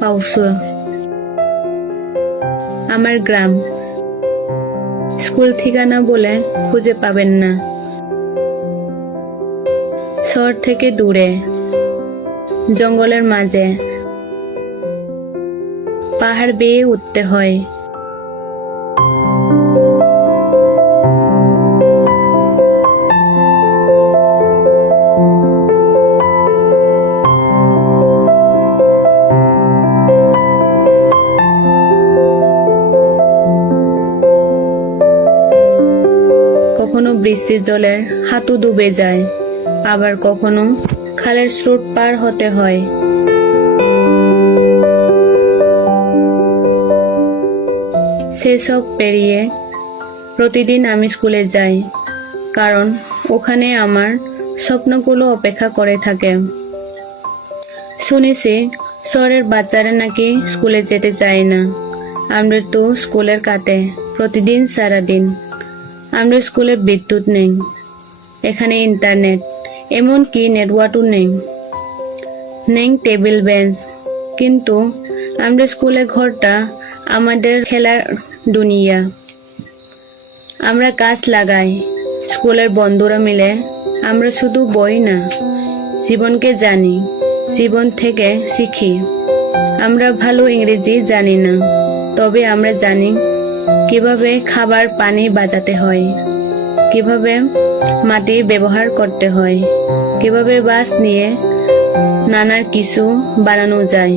পাউসু। আমার গ্রাম। স্কুল ঠিকানা বলে খুঁজে পাবেন না। শহর থেকে দূরে, জঙ্গলের মাঝে, পাহাড় বেয়ে উঠতে হয়। কখনো বৃষ্টির জলের হাঁটু ডুবে যায়, আবার কখনো খালের স্রোত পার হতে হয়। সেসব পেরিয়ে প্রতিদিন আমি স্কুলে যাই, কারণ ওখানে আমার স্বপ্নগুলো অপেক্ষা করে থাকে। শুনেছি শহরের বাচ্চারা নাকি স্কুলে যেতে চায় না। আমরা তো স্কুলের কাটে প্রতিদিন সারাদিন। আমরা স্কুলে বিদ্যুৎ নেই, এখানে ইন্টারনেট, এমনকি নেটওয়ার্কও নেই। নেই টেবিল বেঞ্চ, কিন্তু আমরা স্কুলের ঘরটা আমাদের খেলার দুনিয়া। আমরা গাছ লাগাই স্কুলের বন্ধুরা মিলে। আমরা শুধু বই না, জীবনকে জানি, জীবন থেকে শিখি। আমরা ভালো ইংরেজি জানি না, তবে আমরা জানি কিভাবে খাবার পানি বাঁচাতে হয়, কিভাবে মাটি ব্যবহার করতে হয়, কিভাবে বাঁশ নিয়ে নানা কিছু বানানো যায়।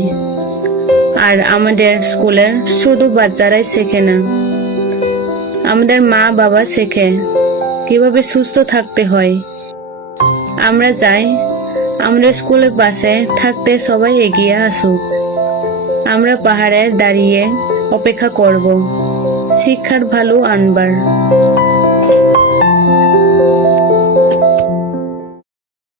আর আমাদের স্কুলের শুধু বাচ্চারাই শেখে না, আমাদের মা বাবা শেখে কিভাবে সুস্থ থাকতে হয়। আমরা চাই আমাদের স্কুলের পাশে থাকতে সবাই এগিয়ে আসুক। আমরা পাহাড়ে দাঁড়িয়ে অপেক্ষা করব শিক্ষার ভালো আনবার।